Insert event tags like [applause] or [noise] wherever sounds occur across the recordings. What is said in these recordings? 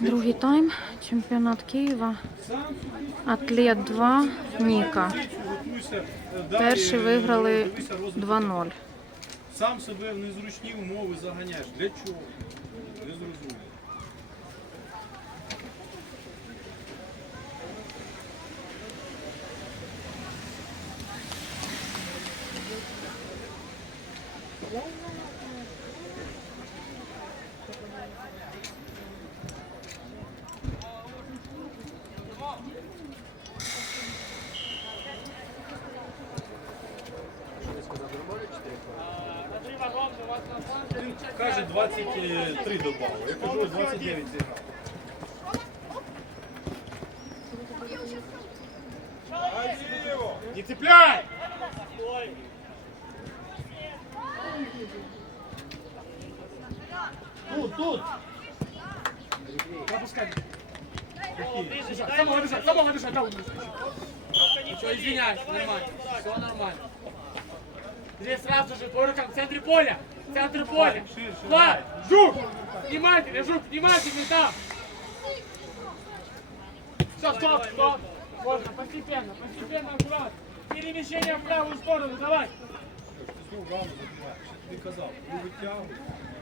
Другий тайм. Чемпіонат Києва. Атлет 2. Ніка. Перші виграли 2-0. Сам себе в незручні умови заганяєш. Для чого? Не. Не цепляй! Тут, тут! Пропускай. Самого бежать, самого бежать, да, Все, извиняюсь, нормально, все нормально. Здесь сразу же по рукам, в центре поля, в центре поля. Влад, Жук, внимательно, Жук, внимательно там. Все, стоп, стоп. Можно, постепенно, постепенно, аккуратно. Перемещение в правую сторону, давай. Ти знову раму забиваєш. Я тобі казав, не витягуй.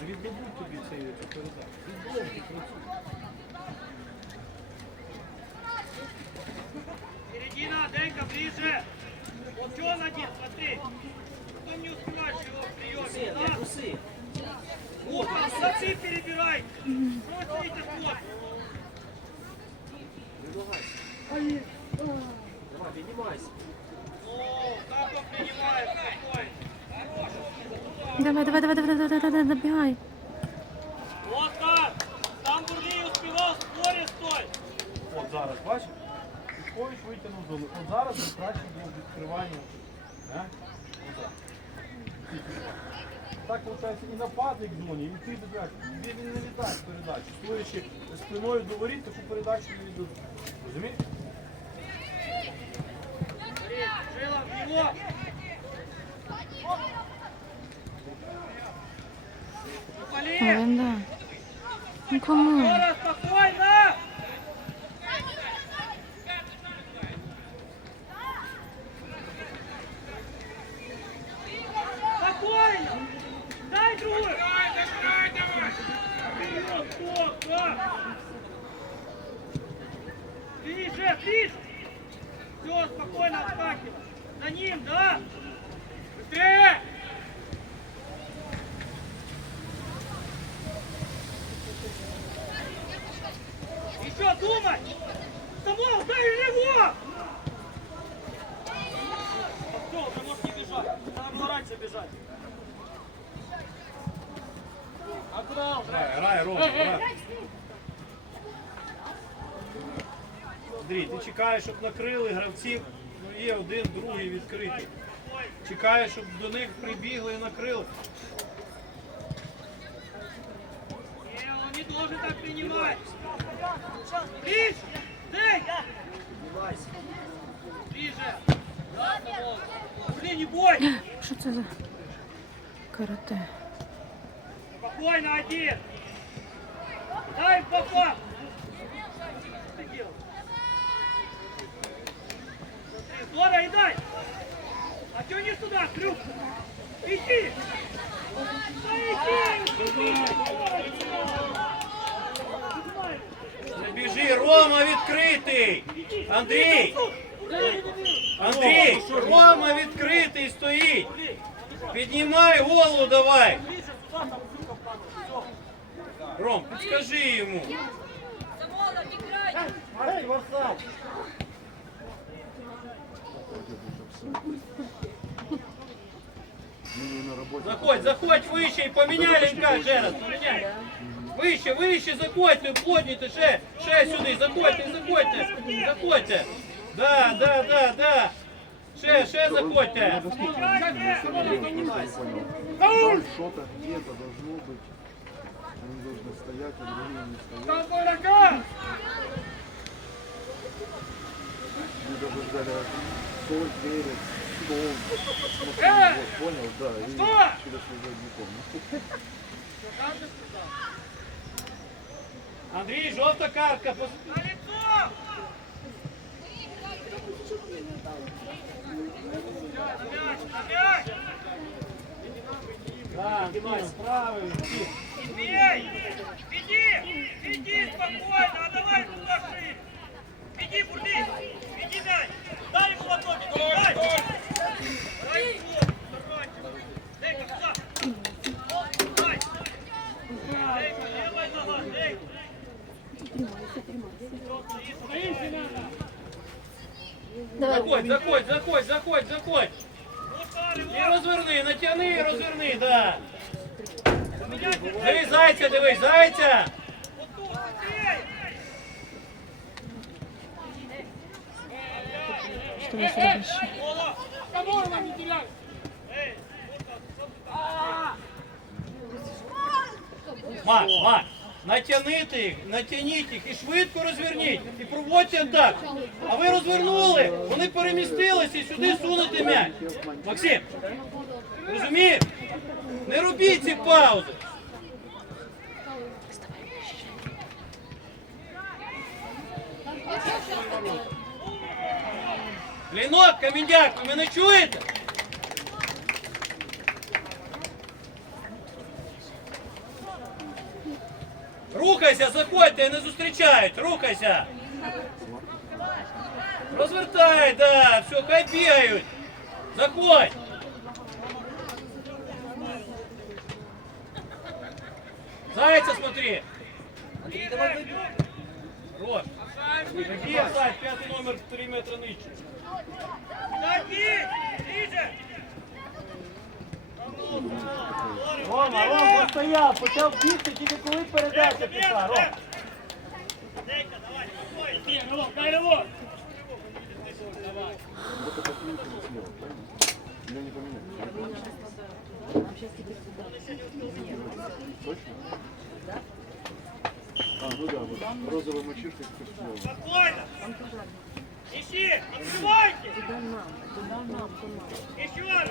Не віддадуть тобі цей цю передачу. Віддовжуй працюй. Середина, Денька, ближе. Вот он один, смотри. Потом не успеваешь его в приеме. Да? Вот, молодцы, перебирай. Просто видите, вот. О, какой. Давай, давай, давай, давай, давай, давай, давай, добігай. Вот так. Там Бурлей успевал, в споре стой. От зараз, бачиш? Петрович витягнув зону. От зараз краще було відкривання. А? Отак. Так виходить і нападник в зоні, і ти. Він він не віддасть передачу. Стоячи спиною до воріт, таку передачу не віддадуть. Розумієш? Жила в него. А Полей. Чекаєш, щоб накрили гравців. Ну є один, другий відкритий. Чекаєш, щоб до них прибігли і накрили. Не, должен так принимать. Ближе! Дай! Ближе! Блин, не бой! Що це за карате? Спокойно один! Дай в Смотри, Здорово, и дай! А чё не сюда, Крюк? Иди! Не біжи, Рома відкритий! Андрій! Андрій! Рома відкритий стоїть! Піднімай голову давай! Ром, підскажи йому! Заходь, заходь вище і поміняй лінька ще раз, поміняй. Вище, вище, заходьте, плотніше, ще, ще сюди, заходьте, заходьте, заходьте. Да, да, да, да. Ще, ще заходьте. Что-то где-то должно быть. Они должны стоять, а другие не стоять. Там дурака! Мы даже взяли соль, перец, стол. Вот, понял, да. И через помню. Андрій, жовта картка. На лицо! Так, Дімон, правильно. Маш, Маш, натягнити їх, натягніть їх і швидко розверніть. І проводьте так. А ви розвернули, вони перемістилися і сюди сунете м'яч. Максим, розумієш? Не робіть ці паузи. Клінок, каміндяк, ви мене чуєте? Рухайся, заходьте, не зустрічають, рухайся. Розвертай, да, все, хай бігають. Заходь. Зайца смотри. Зайц, пятый номер, 3 метра нижче. Дави! Ближе! Рома, Рома, постояв, почав бігти, тільки коли передача пішла, Ром. Дейка, давай, спокойно! Не, Рывок, дай рывок. Вот это клинка слева, правильно? Или не поменять? Точно? А, ну да, вот розовый мальчишка как слева. Спокойно! Ищи! Открывайте! Еще раз!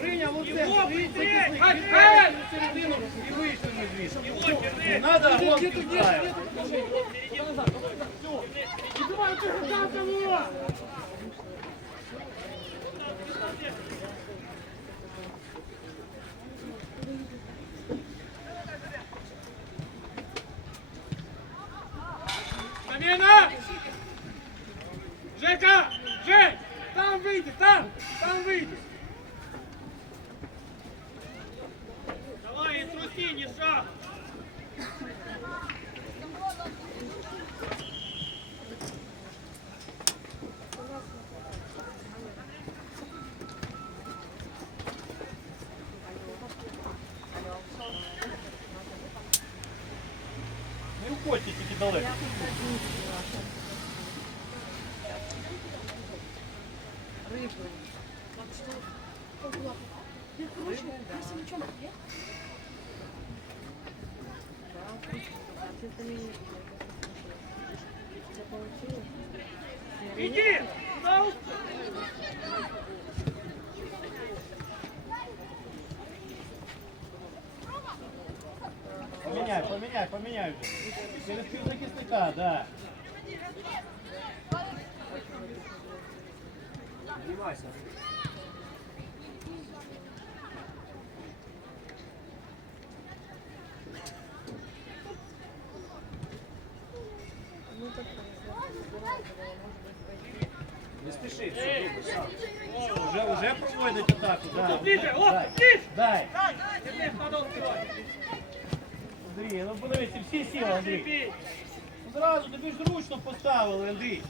Прийняв оце. Хай середину і вийшли ми звідси. Надо гонки вправити. Давай, ти гражданка була! Там выйди! Давай, не труси, не шаг! Не уходьте тільки далеко. Иди! Туда уж- Поменяй, поменяй, поменяй вже. Через півзахисника, да. Знімайся. Не спіши, все, добре, сам. Вже, вже проводить атаку, да. Ближе, о, Дай, ближе! дай. Андрій, ну подивіться, всі сіли, Андрій. Одразу тобі ж зручно поставили, Андрій.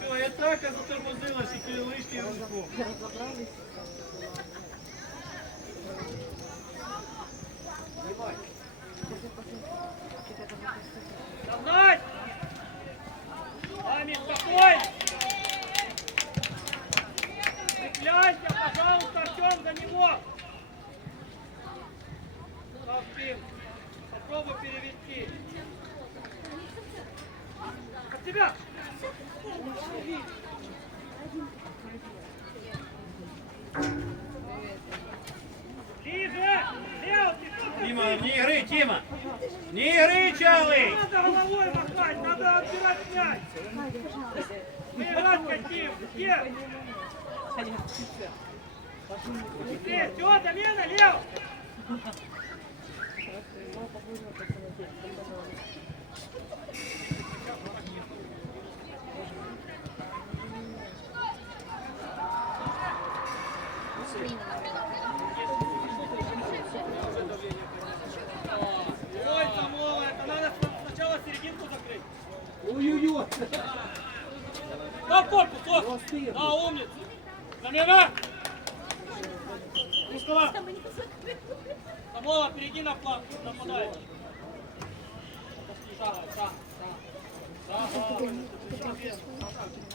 Все, я так затормозила, що ти лишній руку. Давай! Аминь, спокойно! Цепляйся, пожалуйста, Артем, за него! Перевести. От тебя. Ближе! Лео, ты? Тима, не игры, Тима! Не игры, Чалый! Надо головой махать, надо отбирать мяч. Мы играть хотим. Где? Быстрее, все, замена, Лео. Вот. Да, умница. Замена. Пускова. Самола, перейди на фланг, нападай. Шага, шага, шага.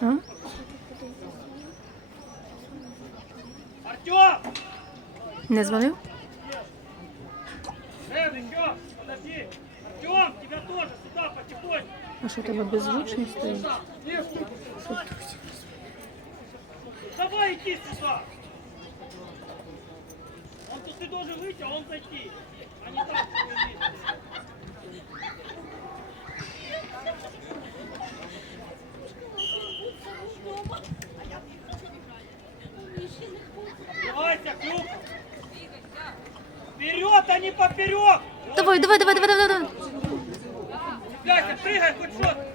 А? Артем! Не дзвонив? Эй, еще, подожди. Артем, тебя тоже сюда потихоньку. А що у тебе беззвучний иди сюда. Он тут ты должен выйти, а он зайти. А не так, что вы вместе. Давайте, круг. Вперед, а не поперек. Давай, давай, давай, давай, давай, давай. Цепляйся, прыгай хоть что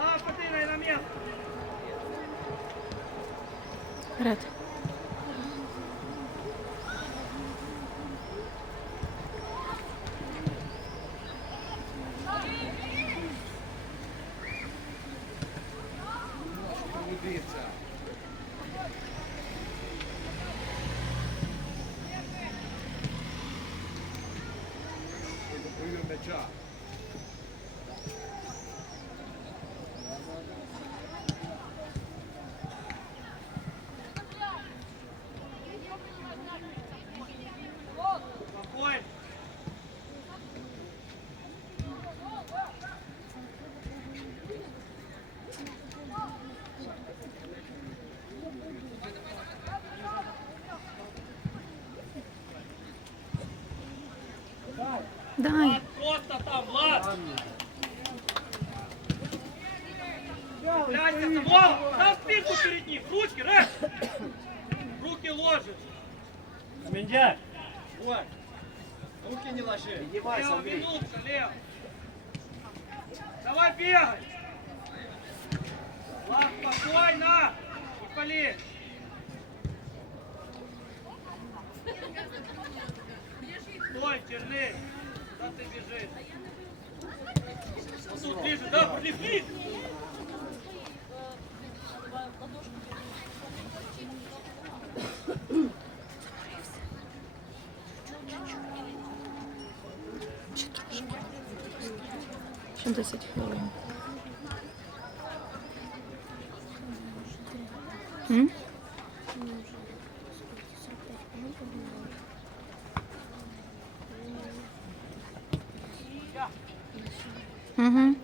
А, подыгай на место. Вперед. Прийом м'яча. Спокойно. Дай. Просто там, Влад. Глянься, Самола, на спинку перед ним. Ручки, Рэп. Руки ложишь. Комендяк! Вот! Руки не ложи! Лео, минутка, Лео. Давай бегай. Влад, спокойно. Не пали. Стой, Черный. Куда ты бежишь? Вот тут ближе, да, прилепи. Ще 10 хвилин. М? Угу. Минус.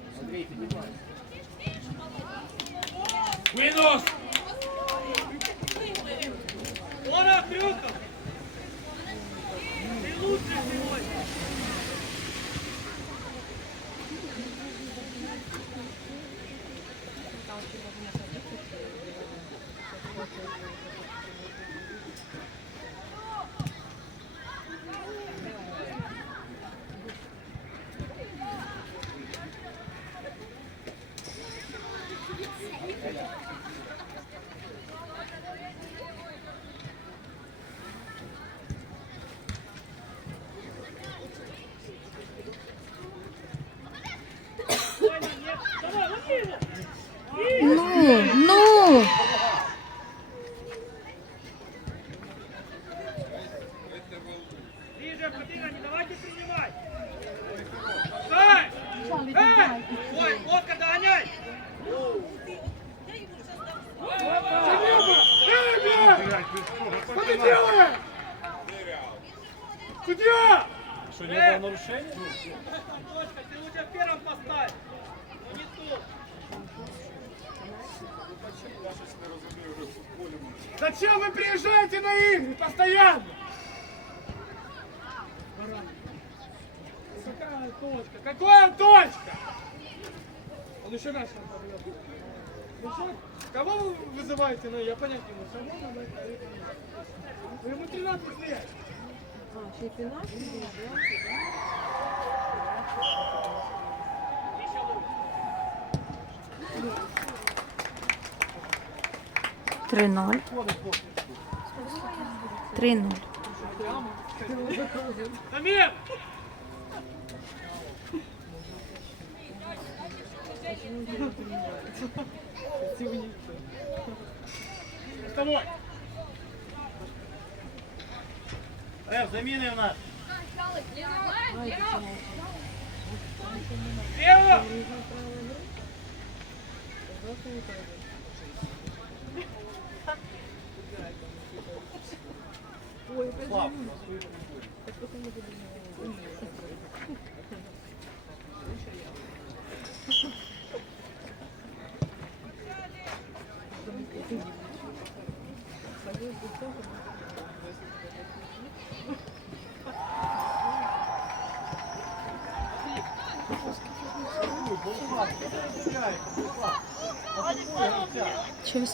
Кого вы вызываете на я понять не могу. Шамона, да, или нет? Вы ему 13 лет. Три ноль. Три нуль. Замер! Вставай. Реф, заміни в нас. Лево! Слав.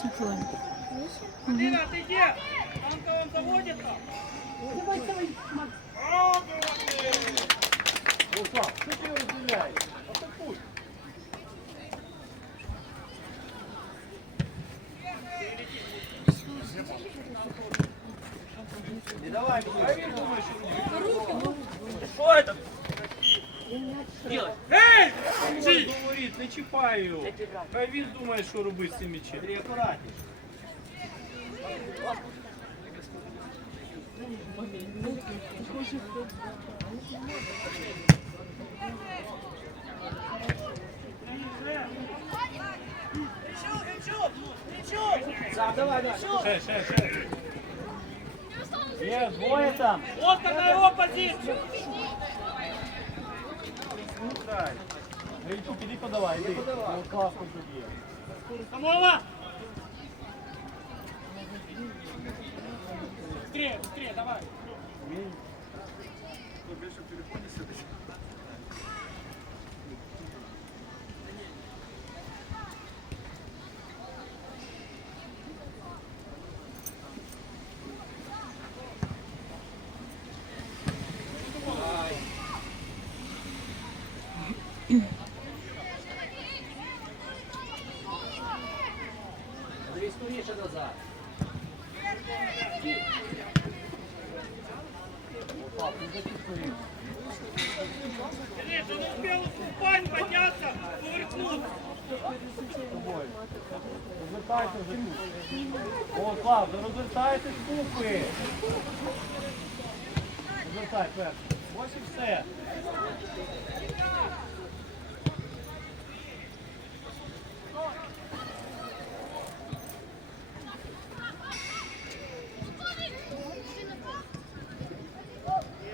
Ще вісім хвилин. Дина, ты где? Танка он заводится? Ну, Слав, що ти його розділяєш? Атакуй. Не давай, а він думає, що робити. Що это? Эй! Ой, говорить, не чіпай його. Хай він думає, що робити з цим м'ячем. Андрій, акуратніше. Ще, ще, ще. Є, двоє там. Лодка на его позицию! Дай. Гринчук, іди подавай, іди. О, класно тобі. Самойло! Быстрее, быстрее, давай!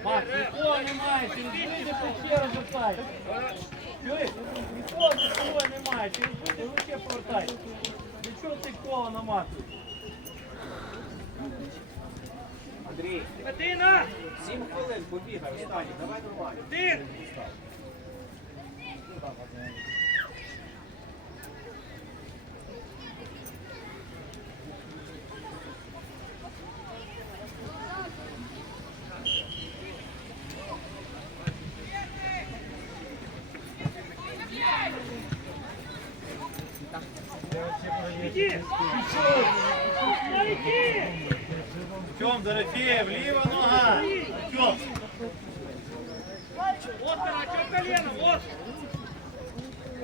Макс, нікого немає, через вийде ще розвертай. Чуєш? Нікого нікого немає, через вийде ще повертай. Для чого ти коло наматуєш? Андрій, Дина! сім хвилин побігай, останні, давай нормально. Дин!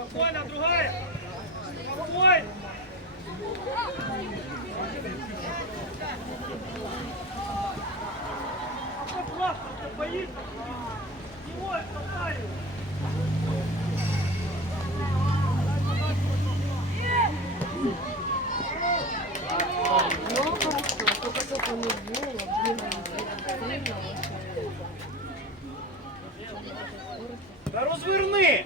Спокойно, другая. Спокойно. А как лапка-то боится? Его спасаю. Та розверни!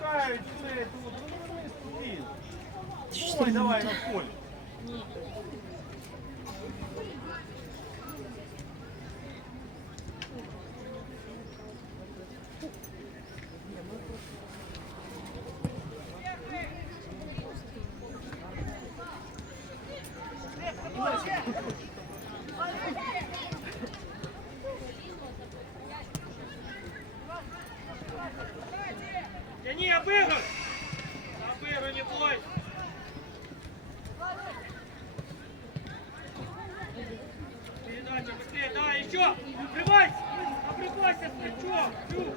Чекають. Розверни спокійно. Ой, давай на полі. Тяни, обыгрывай! Обыгрывай, не бойся! Передача быстрее, давай, еще! Прибайся! Обрывайся с плечом! Чук!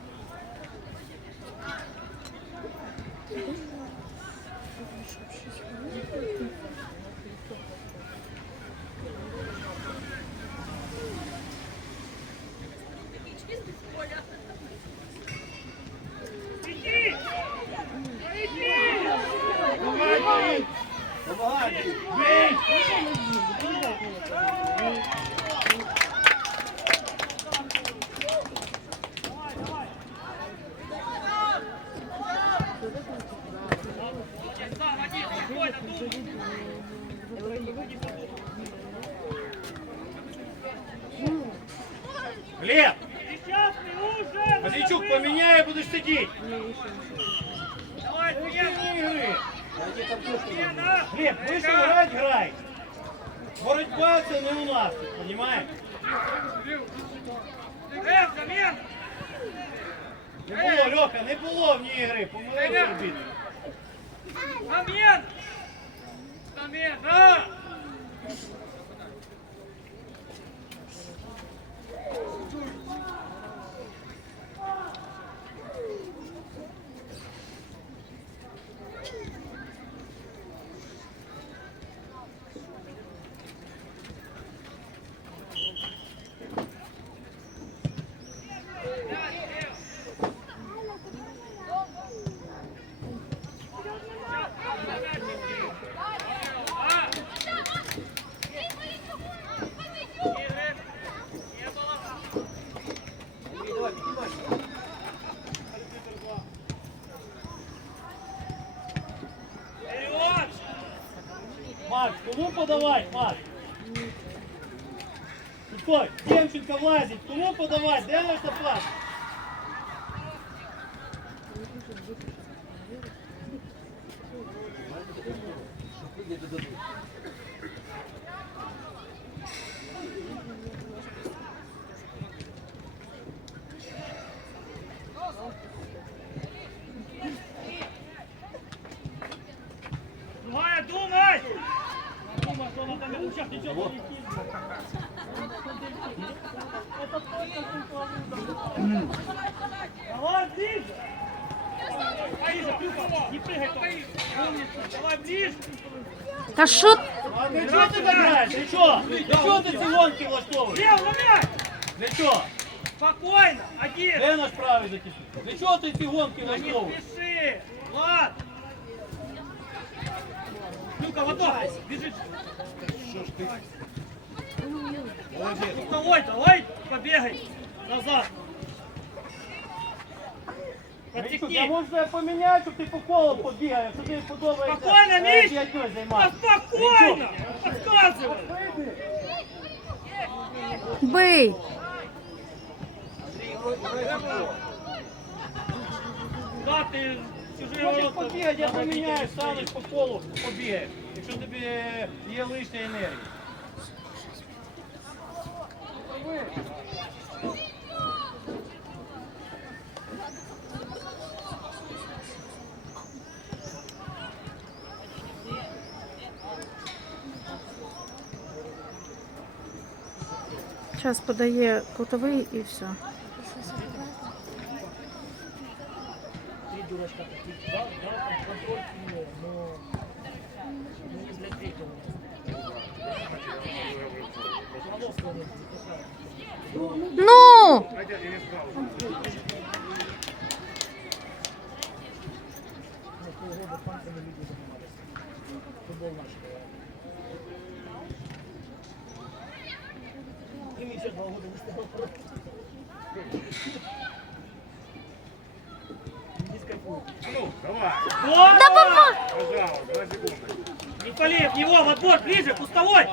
Иди! [laughs] Иди! Сам один, спокойно, думай! Глеб! Десятый уже! Матвійчук, поміняє, будеш сидіти. Давай, смена! ігри. Смена! Глеб, вийшов грати, грай. Боротьба це не у нас, розумієш? Э, замена! Не було, Льоха, не було в ній ігри, помилися робити. Замена! Замена! Андрій, Демченко влазить, кому подавать? Де наш пас? Другая, думай! Давай ближе! Аида, Клюкова, не прыгай там! Умница, давай ближе! Та що? А для чого ти так граєш? Для чого? Для чого ти ці гонки влаштовуєш? Лев, на мяч! Для чого? Спокойно, один! Де наш правий захисник? Для чого ти ці гонки Да не влаштовуєш? спеши! Влад! Клюка, готов! Бежит! Ну-ка, Давай, давай, побегай. Назад. Подтекни. Можна поміняти, щоб ты по колу побігаєш, що тобі подобається. Спокойно, Міш! Спокойно! Подсказывай! Бий! Да, ты чужие ворота. Побігай, я поменяю, станеш по колу, побегаешь. якщо тобі є лишня енергія. Сейчас подає кутовий і все. Люди занимались. Футбол наш. Им еще два года не стало просто. Не скайпуй. Ну, Да попа! Николаев, его в отбор, ближе, пустовой!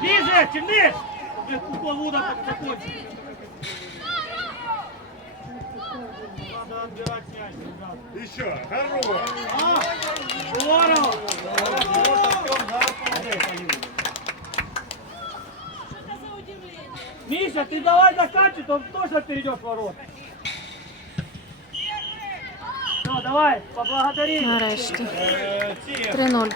Ближе! Блин, кукловуда закончил. Надо отбирать мяч, ребят. Еще, хорош! А, здорово! Миша, ты давай заканчивай, он точно перейдет в ворот. Все, давай, поблагодари. Нарешті. Е, ці, 3-0.